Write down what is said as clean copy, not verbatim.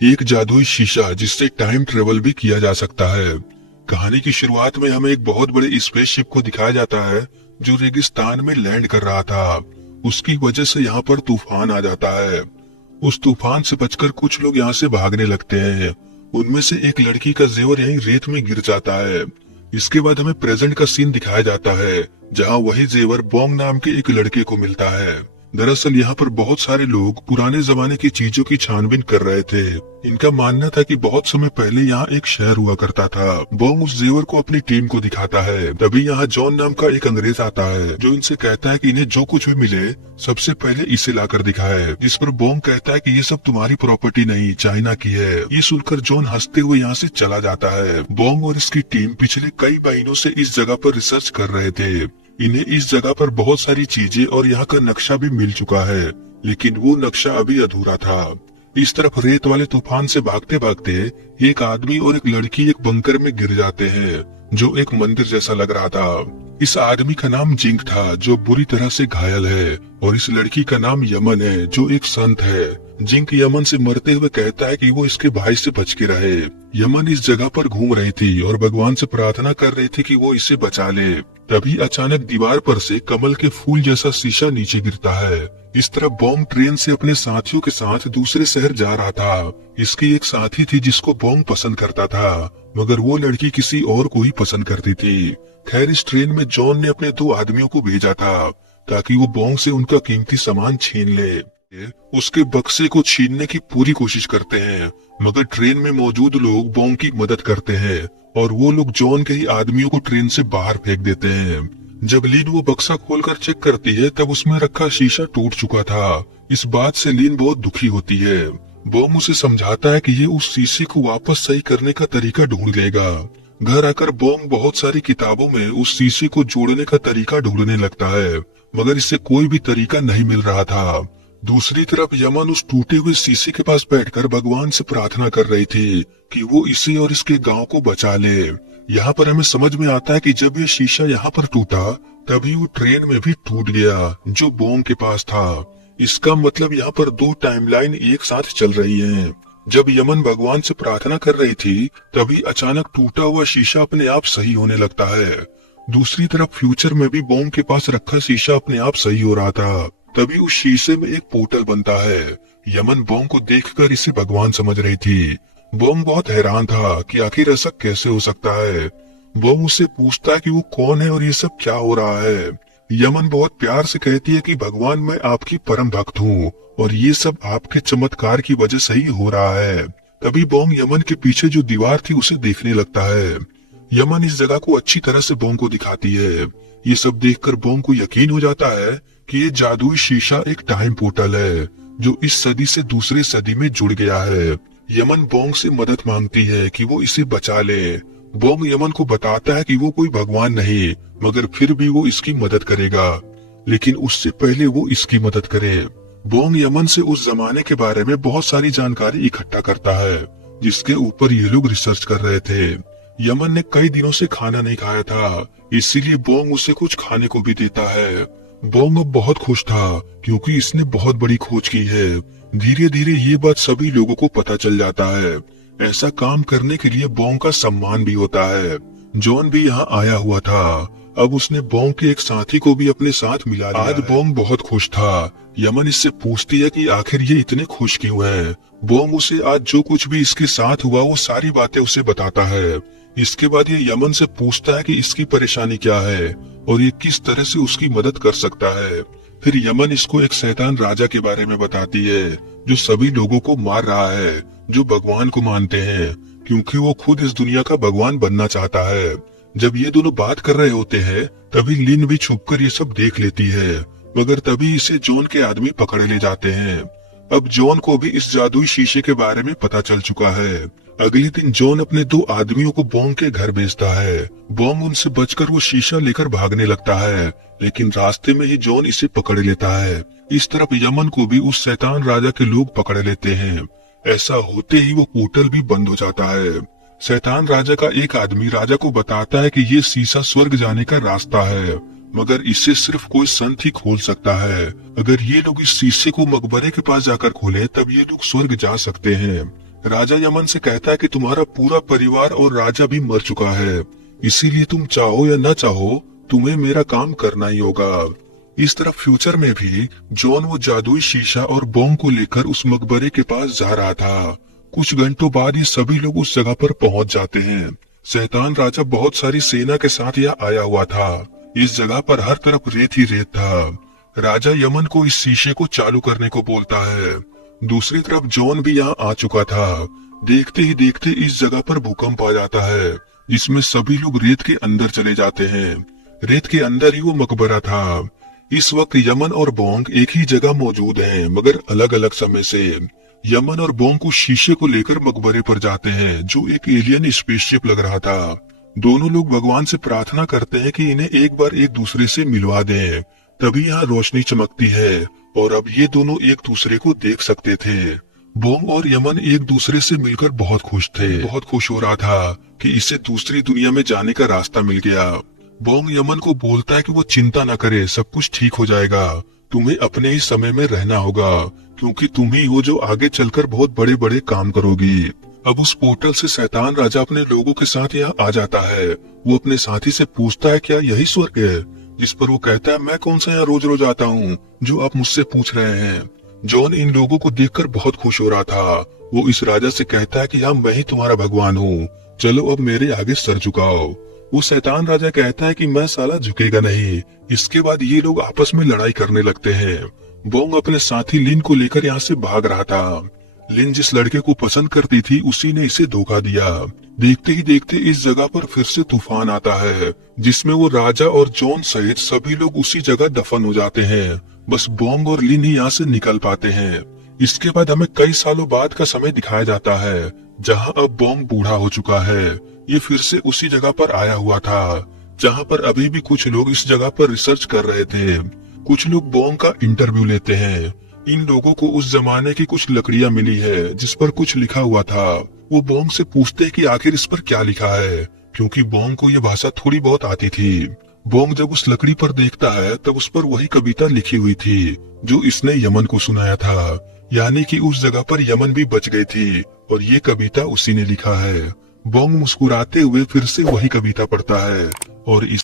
एक जादुई शीशा जिससे टाइम ट्रेवल भी किया जा सकता है। कहानी की शुरुआत में हमें एक बहुत बड़े स्पेसशिप को दिखाया जाता है जो रेगिस्तान में लैंड कर रहा था। उसकी वजह से यहाँ पर तूफान आ जाता है। उस तूफान से बचकर कुछ लोग यहाँ से भागने लगते हैं। उनमें से एक लड़की का जेवर यहीं रेत में गिर जाता है। इसके बाद हमें प्रेजेंट का सीन दिखाया जाता है जहाँ वही जेवर बोंग नाम के एक लड़के को मिलता है। दरअसल यहाँ पर बहुत सारे लोग पुराने जमाने की चीजों की छानबीन कर रहे थे। इनका मानना था कि बहुत समय पहले यहाँ एक शहर हुआ करता था। बोंग उस जेवर को अपनी टीम को दिखाता है। तभी यहाँ जॉन नाम का एक अंग्रेज आता है जो इनसे कहता है कि इन्हें जो कुछ भी मिले सबसे पहले इसे लाकर दिखाए। जिस पर बोंग कहता है कि ये सब तुम्हारी प्रॉपर्टी नहीं, चाइना की है। ये सुनकर जॉन हंसते हुए यहाँ से चला जाता है। बोंग और इसकी टीम पिछले कई महीनों से इस जगह पर रिसर्च कर रहे थे। इन्हें इस जगह पर बहुत सारी चीजें और यहाँ का नक्शा भी मिल चुका है, लेकिन वो नक्शा अभी अधूरा था। इस तरफ रेत वाले तूफान से भागते भागते एक आदमी और एक लड़की एक बंकर में गिर जाते हैं जो एक मंदिर जैसा लग रहा था। इस आदमी का नाम जिंक था जो बुरी तरह से घायल है, और इस लड़की का नाम यमन है जो एक संत है। जिंक यमन से मरते हुए कहता है कि वो इसके भाई से बच के रहे। यमन इस जगह पर घूम रही थी और भगवान से प्रार्थना कर रही थी कि वो इसे बचा ले। तभी अचानक दीवार पर से कमल के फूल जैसा शीशा नीचे गिरता है। इस तरह बोंग ट्रेन से अपने साथियों के साथ दूसरे शहर जा रहा था। इसकी एक साथी थी जिसको बोंग पसंद करता था, मगर वो लड़की किसी और को ही पसंद करती थी। खैर, इस ट्रेन में जॉन ने अपने 2 आदमियों को भेजा था ताकि वो बोंग से उनका कीमती सामान छीन ले। उसके बक्से को छीनने की पूरी कोशिश करते हैं, मगर ट्रेन में मौजूद लोग बोंग की मदद करते हैं और वो लोग जॉन के ही आदमियों को ट्रेन से बाहर फेंक देते हैं। जब लीन वो बक्सा खोलकर चेक करती है तब उसमें रखा शीशा टूट चुका था। इस बात से लीन बहुत दुखी होती है। बोंग उसे समझाता है कि ये उस शीशे को वापस सही करने का तरीका ढूंढ लेगा। घर आकर बोंग बहुत सारी किताबों में उस शीशे को जोड़ने का तरीका ढूंढने लगता है, मगर इससे कोई भी तरीका नहीं मिल रहा था। दूसरी तरफ यमन उस टूटे हुए शीशे के पास बैठकर भगवान से प्रार्थना कर रही थी कि वो इसे और इसके गांव को बचा ले। यहाँ पर हमें समझ में आता है कि जब ये शीशा यहाँ पर टूटा तभी वो ट्रेन में भी टूट गया जो बोंग के पास था। इसका मतलब यहाँ पर 2 टाइमलाइन एक साथ चल रही हैं। जब यमन भगवान से प्रार्थना कर रही थी तभी अचानक टूटा हुआ शीशा अपने आप सही होने लगता है। दूसरी तरफ फ्यूचर में भी बोंग के पास रखा शीशा अपने आप सही हो रहा था। तभी उस शीशे में एक पोर्टल बनता है। यमन बोंग को देखकर इसे भगवान समझ रही थी। बोंग बहुत हैरान था कि आखिर ऐसा कैसे हो सकता है। बोंग उससे पूछता है कि वो कौन है और ये सब क्या हो रहा है। यमन बहुत प्यार से कहती है कि भगवान, मैं आपकी परम भक्त हूँ और ये सब आपके चमत्कार की वजह से ही हो रहा है। तभी बोंग यमन के पीछे जो दीवार थी उसे देखने लगता है। यमन इस जगह को अच्छी तरह से बोंग को दिखाती है। ये सब देखकर बोंग को यकीन हो जाता है कि ये जादुई शीशा एक टाइम पोर्टल है जो इस सदी से दूसरे सदी में जुड़ गया है। यमन बोंग से मदद मांगती है कि वो इसे बचा ले। बोंग यमन को बताता है कि वो कोई भगवान नहीं, मगर फिर भी वो इसकी मदद करेगा, लेकिन उससे पहले वो इसकी मदद करे। बोंग यमन से उस जमाने के बारे में बहुत सारी जानकारी इकट्ठा करता है जिसके ऊपर ये लोग रिसर्च कर रहे थे। यमन ने कई दिनों से खाना नहीं खाया था, इसीलिए बोंग उसे कुछ खाने को भी देता है। बोंग अब बहुत खुश था क्योंकि इसने बहुत बड़ी खोज की है। धीरे धीरे ये बात सभी लोगों को पता चल जाता है। ऐसा काम करने के लिए बोंग का सम्मान भी होता है। जॉन भी यहाँ आया हुआ था। अब उसने बोंग के एक साथी को भी अपने साथ मिला लिया। आज बोंग बहुत खुश था। यमन इससे पूछती है कि आखिर ये इतने खुश क्यों है। बोंग उसे आज जो कुछ भी इसके साथ हुआ वो सारी बातें उसे बताता है। इसके बाद ये यमन से पूछता है कि इसकी परेशानी क्या है और ये किस तरह से उसकी मदद कर सकता है। फिर यमन इसको एक शैतान राजा के बारे में बताती है जो सभी लोगों को मार रहा है जो भगवान को मानते हैं, क्योंकि वो खुद इस दुनिया का भगवान बनना चाहता है। जब ये दोनों बात कर रहे होते हैं तभी लिन भी छुपकर ये सब देख लेती है, मगर तभी इसे जॉन के आदमी पकड़ ले जाते हैं। अब जॉन को भी इस जादुई शीशे के बारे में पता चल चुका है। अगले दिन जॉन अपने 2 आदमियों को बोंग के घर भेजता है। बोंग उनसे बचकर वो शीशा लेकर भागने लगता है, लेकिन रास्ते में ही जॉन इसे पकड़ लेता है। इस तरफ यमन को भी उस शैतान राजा के लोग पकड़ लेते हैं। ऐसा होते ही वो पोर्टल भी बंद हो जाता है। शैतान राजा का एक आदमी राजा को बताता है कि ये शीशा स्वर्ग जाने का रास्ता है, मगर इसे सिर्फ कोई संत ही खोल सकता है। अगर ये लोग इस शीशे को मकबरे के पास जाकर खोले तब ये लोग स्वर्ग जा सकते हैं। राजा यमन से कहता है कि तुम्हारा पूरा परिवार और राजा भी मर चुका है, इसीलिए तुम चाहो या न चाहो तुम्हें मेरा काम करना ही होगा। इस तरफ फ्यूचर में भी जॉन वो जादुई शीशा और बॉम्ब को लेकर उस मकबरे के पास जा रहा था। कुछ घंटों बाद ये सभी लोग उस जगह पर पहुंच जाते हैं। शैतान राजा बहुत सारी सेना के साथ यहाँ आया हुआ था। इस जगह पर हर तरफ रेत ही रेत था। राजा यमन को इस शीशे को चालू करने को बोलता है। दूसरी तरफ जॉन भी यहाँ आ चुका था। देखते ही देखते इस जगह पर भूकंप आ जाता है, जिसमें सभी लोग रेत के अंदर चले जाते हैं। रेत के अंदर ही वो मकबरा था। इस वक्त यमन और बोंग एक ही जगह मौजूद हैं, मगर अलग अलग समय से। यमन और बोंग को शीशे को लेकर मकबरे पर जाते हैं, जो एक एलियन स्पेसशिप लग रहा था। दोनों लोग भगवान से प्रार्थना करते हैं कि इन्हें एक बार एक दूसरे से मिलवा दें। तभी यहाँ रोशनी चमकती है और अब ये दोनों एक दूसरे को देख सकते थे। बोंग और यमन एक दूसरे से मिलकर बहुत खुश थे। बहुत खुश हो रहा था कि इसे दूसरी दुनिया में जाने का रास्ता मिल गया। बोंग यमन को बोलता है कि वो चिंता न करे, सब कुछ ठीक हो जाएगा। तुम्हें अपने ही समय में रहना होगा, क्योंकि तुम ही हो जो आगे चलकर बहुत बड़े बड़े काम करोगी। अब उस पोर्टल से शैतान राजा अपने लोगों के साथ यहाँ आ जाता है। वो अपने साथी से पूछता है क्या यही स्वर्ग है, जिस पर वो कहता है मैं कौन सा यहाँ रोज रोज आता हूँ जो आप मुझसे पूछ रहे हैं। जॉन इन लोगों को देखकर बहुत खुश हो रहा था। वो इस राजा से कहता है कि हाँ मैं ही तुम्हारा भगवान हूँ, चलो अब मेरे आगे सर झुकाओ। वो शैतान राजा कहता है कि मैं साला झुकेगा नहीं। इसके बाद ये लोग आपस में लड़ाई करने लगते हैं। बोंग अपने साथी लिन को लेकर यहाँ से भाग रहा था। लिन जिस लड़के को पसंद करती थी उसी ने इसे धोखा दिया। देखते ही देखते इस जगह पर फिर से तूफान आता है, जिसमें वो राजा और जॉन सहित सभी लोग उसी जगह दफन हो जाते हैं। बस बोंग और लिन ही यहाँ से निकल पाते हैं। इसके बाद हमें कई सालों बाद का समय दिखाया जाता है, जहाँ अब बोंग बूढ़ा हो चुका है। ये फिर से उसी जगह पर आया हुआ था, जहाँ पर अभी भी कुछ लोग इस जगह पर रिसर्च कर रहे थे। कुछ लोग बोंग का इंटरव्यू लेते हैं। इन लोगों को उस जमाने की कुछ लकड़ियां मिली है, जिस पर कुछ लिखा हुआ था। वो बोंग से पूछते हैं कि आखिर इस पर क्या लिखा है, क्योंकि बोंग को ये भाषा थोड़ी बहुत आती थी। बोंग जब उस लकड़ी पर देखता है तब उस पर वही कविता लिखी हुई थी जो इसने यमन को सुनाया था, यानी कि उस जगह पर यमन भी बच गई थी और ये कविता उसी ने लिखा है। बोंग मुस्कुराते हुए फिर से वही कविता पढ़ता है और इस